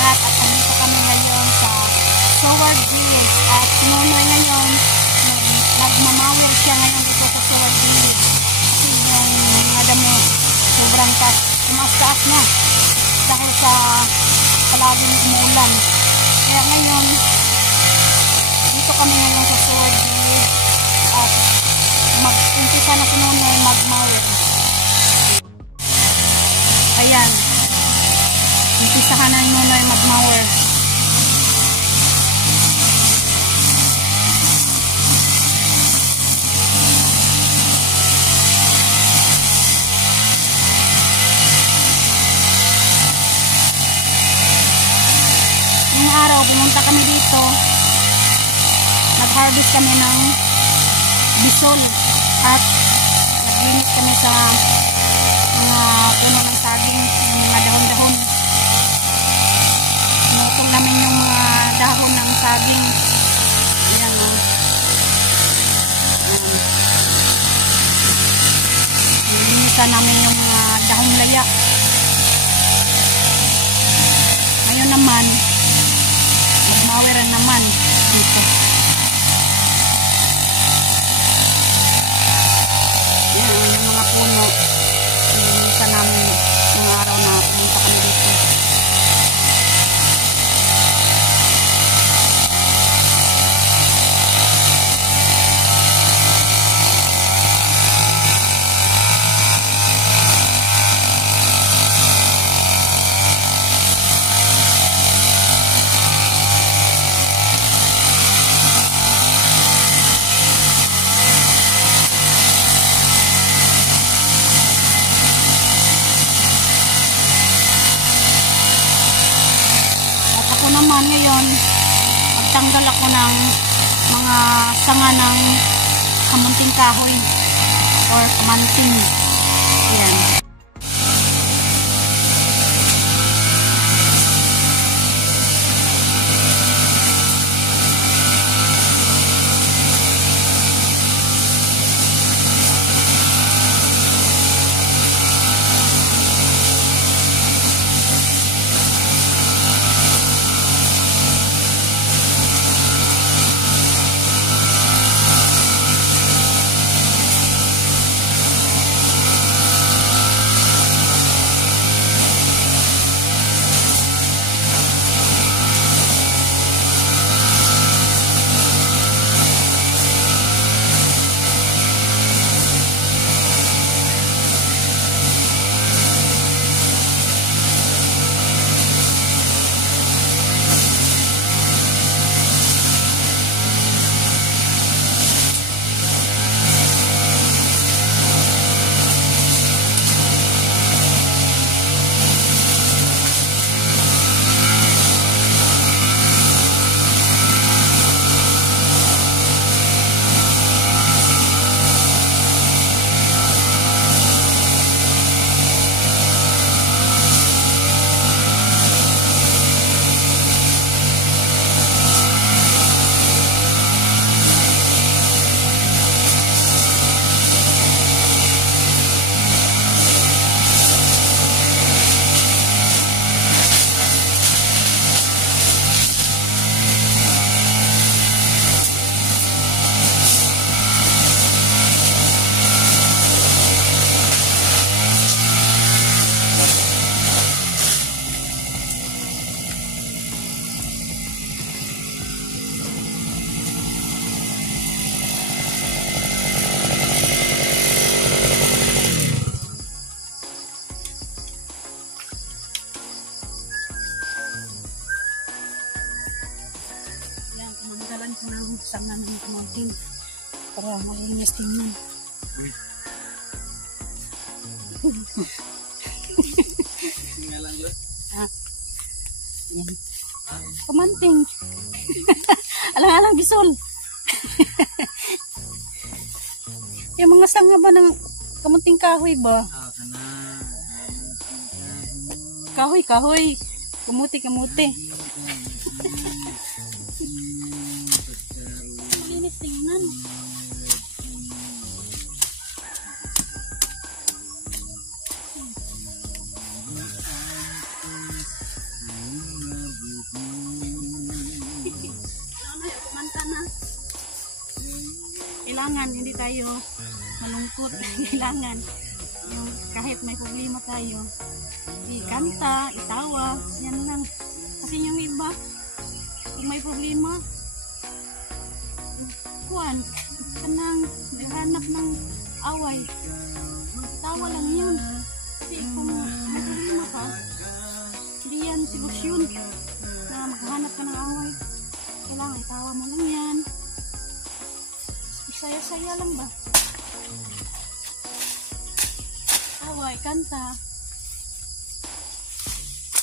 lahat at nandito kami ngayon sa Soward Village at sinunoy ngayon nagmamawir siya ngayon dito sa Soward Village kasi yung mga damo sobrang tumaas na dahil sa palaging umulan. Kaya ngayon dito kami ngayon sa Soward Village at mag-umpisa na sinunoy magmawir. Ayan, umpisahan na muna yung magmower. Ngayong araw, pumunta kami dito. Nag-harvest kami ng bisol at naglinis kami sa mga puno ng saging, yung mga dahon-dahon. Pinutong namin yung mga dahon ng saging. Ayan o. Nilinisan namin yung mga dahon laya. Ngayon naman, magmawiran naman dito. Ayan yung mga puno. Nilinisan namin mga araw na pumunta kami dito. Naman ngayon magtanggal ako ng mga sanga ng kamunting kahoy or kamanting. Ayan. Mandalan ko ng sanga ng kamunting para malinis tingnan. Kamunting. Alang-alang bisol. Yung mga sanga ba ng kamunting kahoy ba? Kahoy. Kamuti. Malinis tingnan. kailangan hindi tayo malungkot. Kailangan yung kahit may problema tayo, ikanta, itawa, yan lang. Kasi yung iba, kung may problema, kanang naghanap ng away, tawa lang yun. Kasi kung may problema ka, hindi yan solusyon na maghanap ka ng away. Kailangan itawa mo lang yan. Isaya-saya lang ba? Away, kanta.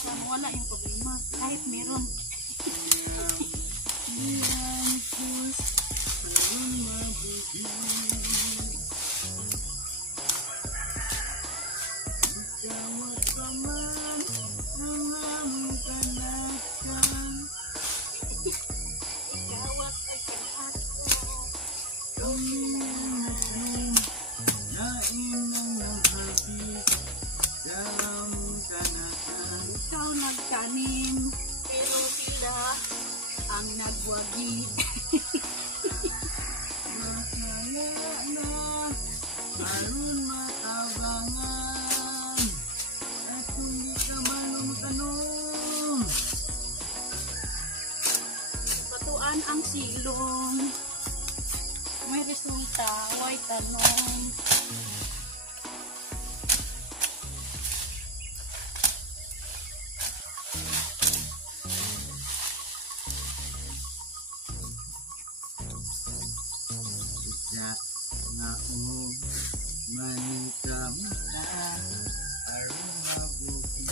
Para wala yung problema. Kahit meron. Ikaw nagkanim, pero sila ang nagwagi. Maroon matabangan at hindi ka manong-tanong. Batuan ang silong, may resulta, way tanong. Manikam na aron mabuti.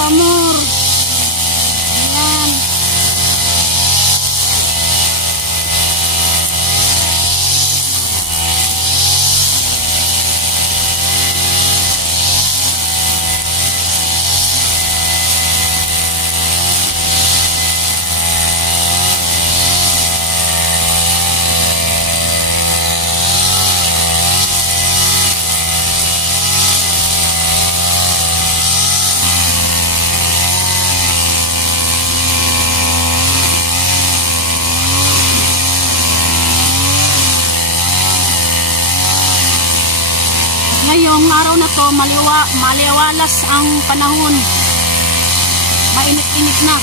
Pamor. Ayan. Ngayong araw na to, maliwalas ang panahon. Mainit-init na.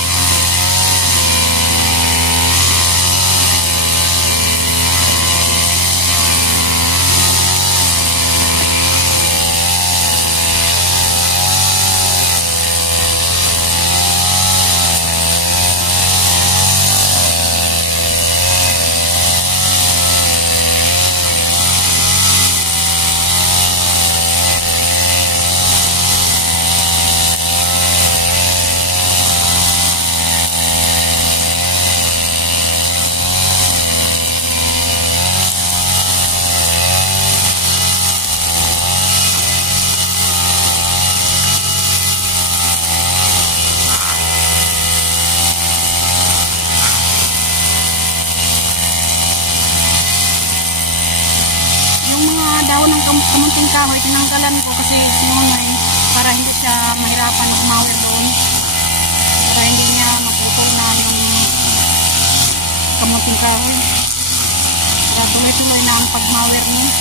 dahon ng kamunting kahoy, tinanggalan ko kasi sinunoy para hindi siya mahirapan magmawer doon. Para hindi niya maputol na yung kamunting kahoy. Para tuloy-tuloy na ang pagmawer niya.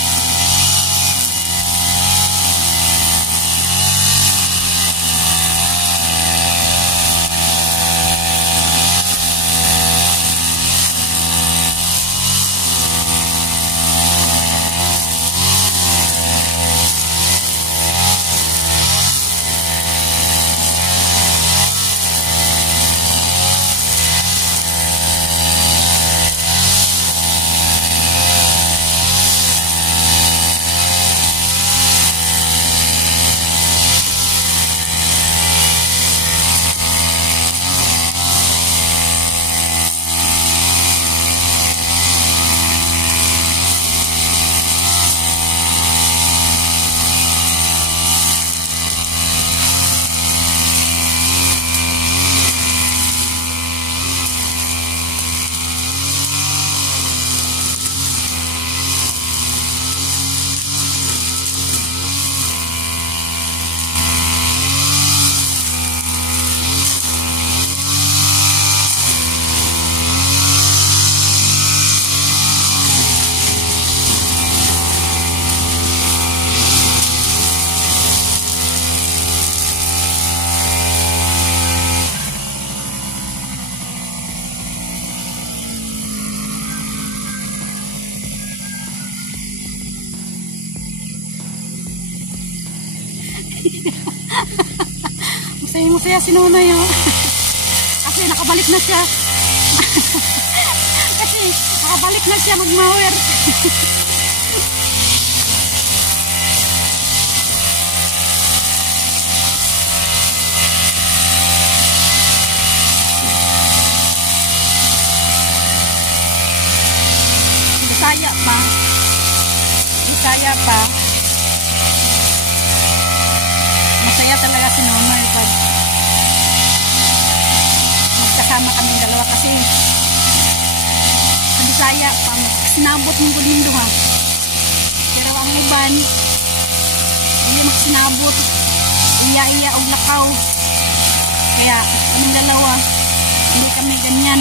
Masaya si Nonoy yun. Kasi nakabalik na siya. Kasi nakabalik na siya magmawer. Bisaya pa. Bisaya pa. Masaya talaga si Nonoy pag magkasama kaming dalawa kasi ang Bisaya pa, sinabot ng gulindo ha. Pero ang uban hindi magsinabot, iya-iya ang lakaw. Kaya kaming dalawa hindi kami ganyan.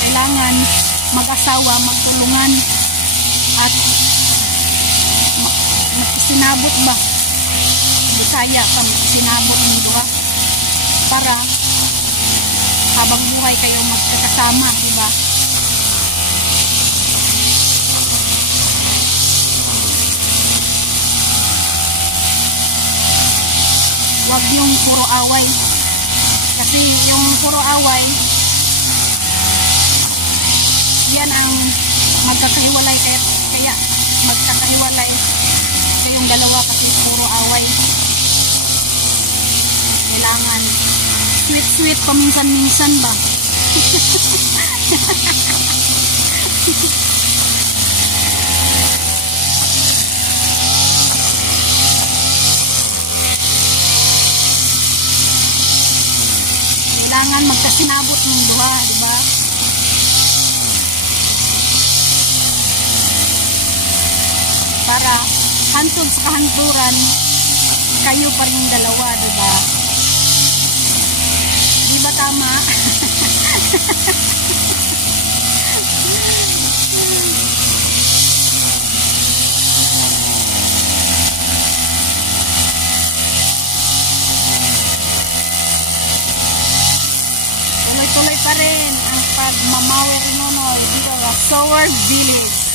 Kailangan mag-asawa, magtulungan at magsinabot ba. Bisaya pa, magsinabot ng duha para habang buhay kayo magkakasama, diba? Huwag yung puro away. Kasi yung puro away, yan ang magkakahiwalay. Kaya magkakahiwalay kayong dalawa kasi puro away. Kailangan sweet paminsan-minsan ba? Kailangan magkasinabot ng duha, diba? Para hantod sa kahanturan, kayo pa rin dalawa, diba? Diba tama? Tuloy-tuloy pa rin ang pagmamawer ni Nonoy dito sa Soward Village.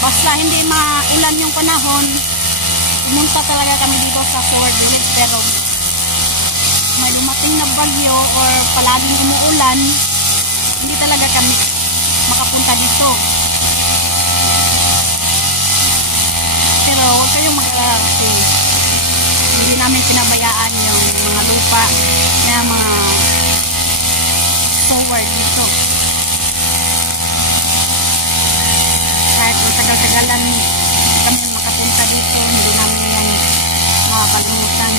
Basta hindi maulan yung panahon, pumunta talaga kami dito sa Soward Village. Pero may dumating na bagyo or palaging umuulan, hindi talaga kami makapunta dito. Pero huwag kayong mag-alala kasi hindi namin pinabayaan yung mga lupa na mga Soward dito. Kahit matagal-tagalan kami makapunta dito, hindi namin yan makakalimutan.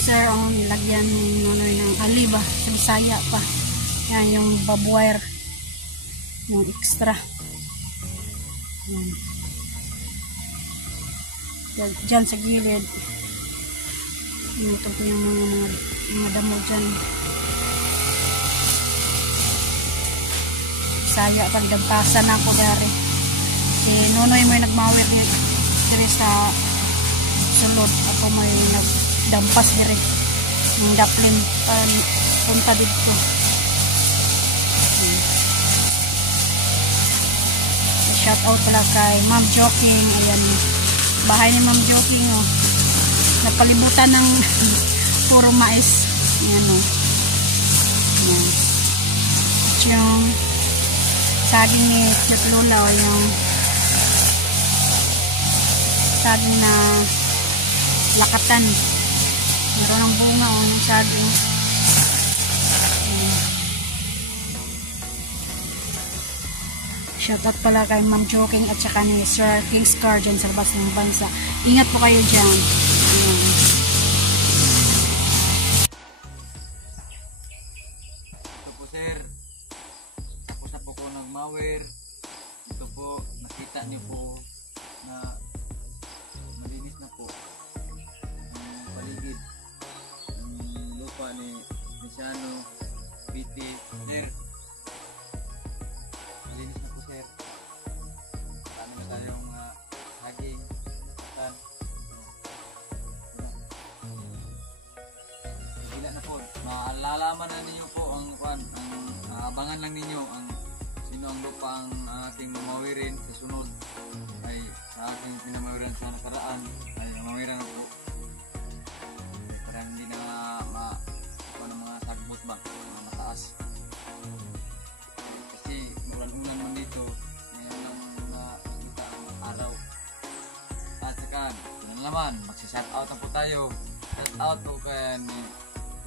sir ang nilagyan ng aliba sa Bisaya pa. Yan yung barbwire, yung extra. Yan. Diyan sa gilid. Ito po yung mga damo dyan. Bisaya pa, dampasan ako dari. Si Nonoy may nagmawir diri sa sulod. Ako may nagdampas diri. Yung daplin punta dito. Shout out pala kay Ma'am Joking. Ayan, bahay ni Ma'am Joking, oh. Napalibutan ng puro mais. Ayan, oh. Ayan. At yung saging ni Cute Lola, o yung saging na lakatan. Meron ng bunga, o yung saging. Shout out pala kay Ma'am Joking at saka ni Sir King's Car dyan sa labas ng bansa. Ingat po kayo dyan. Ayan. Ito po sir, tapos na po ko nagmawir. Ito po, nakita niyo po na malinis na po ang paligid ng lupa ni Mesiano BT. Sir, malinis na po sir. Marami na tayong haging tan. Bila na po, maalalaman na ninyo po ang abangan lang ninyo ang sino ang lupa ang ating mamawirin sa sunod. Ay sa ating pinamawiran sa nakaraan ay mamawiran na po para hindi na ng mga sagbot ba, mga mataas. Kasi ulan-ulan man dito, ngayon lang nakita ang araw. At saka, yan naman, magsishout-out na po tayo. Shout-out po kay ni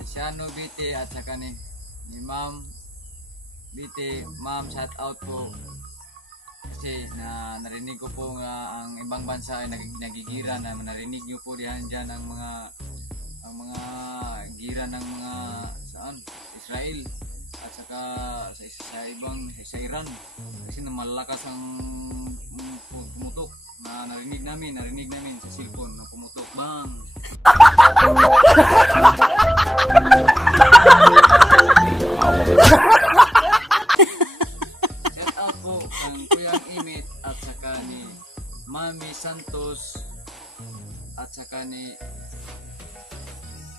Mesiano BT at saka ni Ma'am BT. Ma'am, shout-out po. Kasi narinig ko po nga ang ibang bansa ay nagigira na narinig nyo po diyan ang mga gira ng mga saan? Israel at saka sa Iran kasi na malakas ang pumutok na narinig namin sa cellphone na pumutok bang. Shout out po ang Kuyang Imit at saka ni Mami Santos at saka ni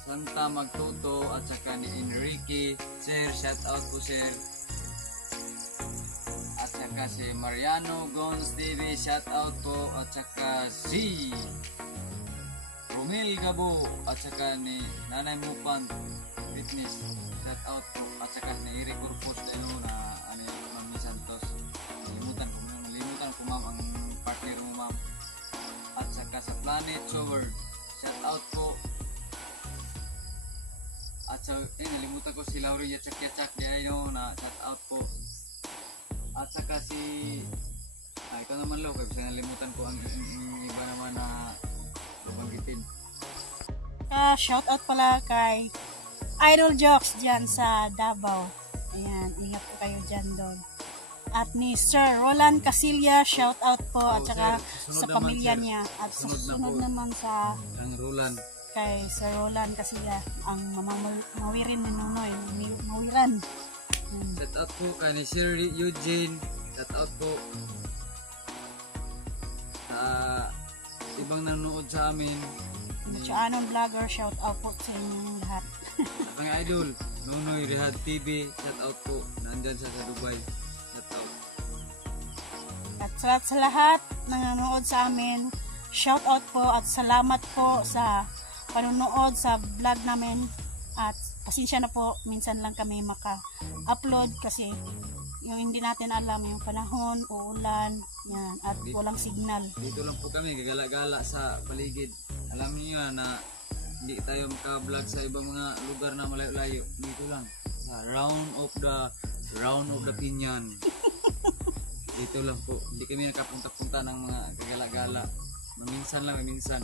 Santa Magtuto at saka ni Enrique. Sir, shout out po sir. At saka si Mariano Gons TV, shout out po. At saka si Romel Gabo at saka ni Nanay Mupan Fitness, shout out po. At saka ni Eric Corpus na Mami Santos. Nalimutan ko ma'am ang partner mo ma'am. At saka sa Planet Sower, shout out po. At sa nalimutan ko si Laurie Yatsak di ayo na shout out po. At saka si ikaw naman lo kasi nalimutan ko ang iba naman na banggitin. Shout out pala kay Idol Jokes dyan sa Davao. Ayan, ingat po kayo dyan doon. At ni Sir Roland Casilla, shout out po. At saka sa pamilya niya. At susunod naman sa ang Roland kay Sir Roland kasi ang mawirin ni Nonoy, mawiran. Shout out po kay ni Sir Eugene. Shout out po sa ibang nanonood sa amin. Anong vlogger, shout out po sa inyong lahat. Ang idol Nonoy Rehad TV, shout out po nandyan sa Dubai. Shout out. At sa lahat na nanonood sa amin, shout out po at salamat po sa panonood sa vlog namin. At pasensya na po, minsan lang kami maka-upload kasi yung hindi natin alam yung panahon, uulan, yan, at walang signal. Dito lang po kami, gagala-gala sa paligid. Alam niyo na hindi tayo maka-vlog sa ibang mga lugar na malayo-layo. Dito lang, sa round of the Pinyan. Dito lang po, hindi kami nakapunta-punta ng mga gagala-gala. Maminsan lang, maminsan.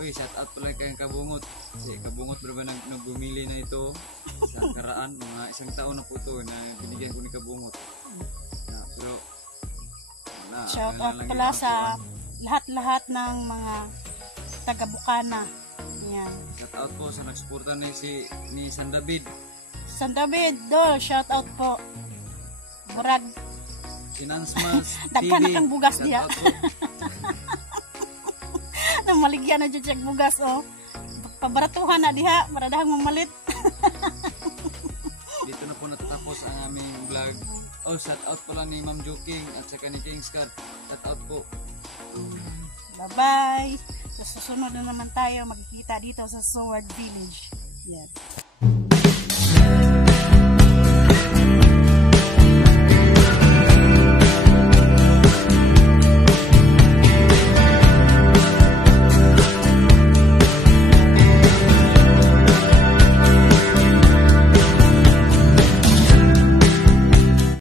Uy, shout out pala kay Kabungot. Kasi Kabungot ba nagbumili na ito sa karaan. Mga isang taon na po ito na binigyan ko ni Kabungot. Pero wala. Shout wala out lang pala yung sa ako, lahat-lahat ng mga taga-Bukana. Yan. shout out po sa nagsuporta ni San David. San David, shout out po. Murag, Finansmas daghan na TV. kang bugas Shout diha. out po. Nang maligyan na dyan siya bugas, oh. Pabaratuhan na diha, maradahang mamalit. Dito na po natatapos ang aming vlog. Oh, shout out pala ni Ma'am Joking at saka ni Kingscar. Shout out po. Bye-bye. Sa susunod na naman tayo magkikita dito sa Seward Village. Yan.